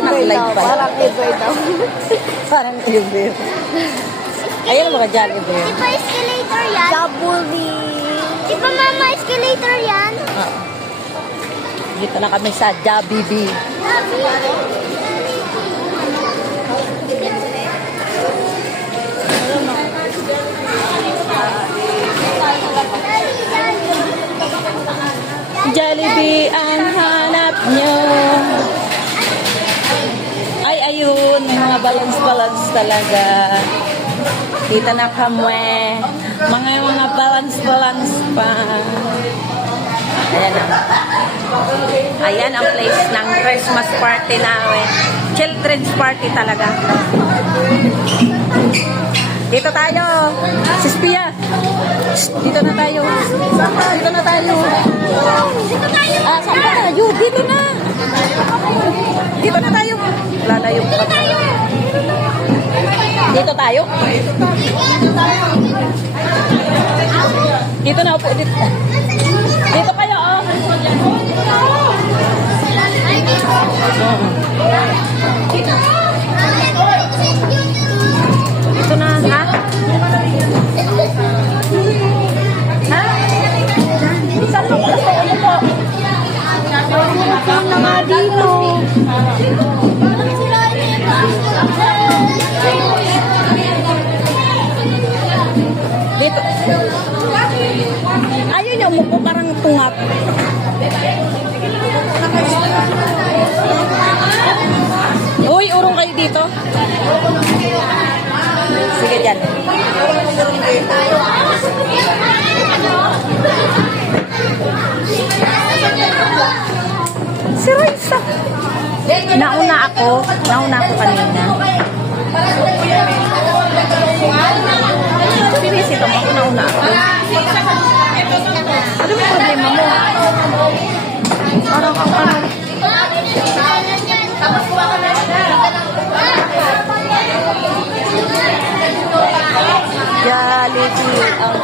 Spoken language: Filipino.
Naka-live pa. Parang libre daw. Parang libre. Ayan ang mga Jollibee. Di ba escalator yan? Jollibee. Di ba mama escalator yan? Ah. Dito na kami sa Jollibee. Jollibee ang hanap nyo. Ay, ayun. May mga balance-balance talaga. Kita na kami. Mga balance-balance pa. Ayan na. Ayan ang place ng Christmas party namin. Children's party talaga. Dito tayo. Sis Pia. Dito na tayo. Dito na tayo. Ah, saan ba tayo? Dito na. Dito na tayo. Lalayo. Dito tayo. Dito tayo. Dito na upo. Dito. Dito kayo, oh. Dito na, ha? Ha? Saan po? Ano po? Saan na nga dito? Dito. Ayun yung mukha parang tungap. Uy, urong kayo dito. Sige dyan. Si Raisa. Nauna ako kanina. Binisita mo ako, nauna ako. Ano yung problema mo? Parang ang ano. Jollibee ang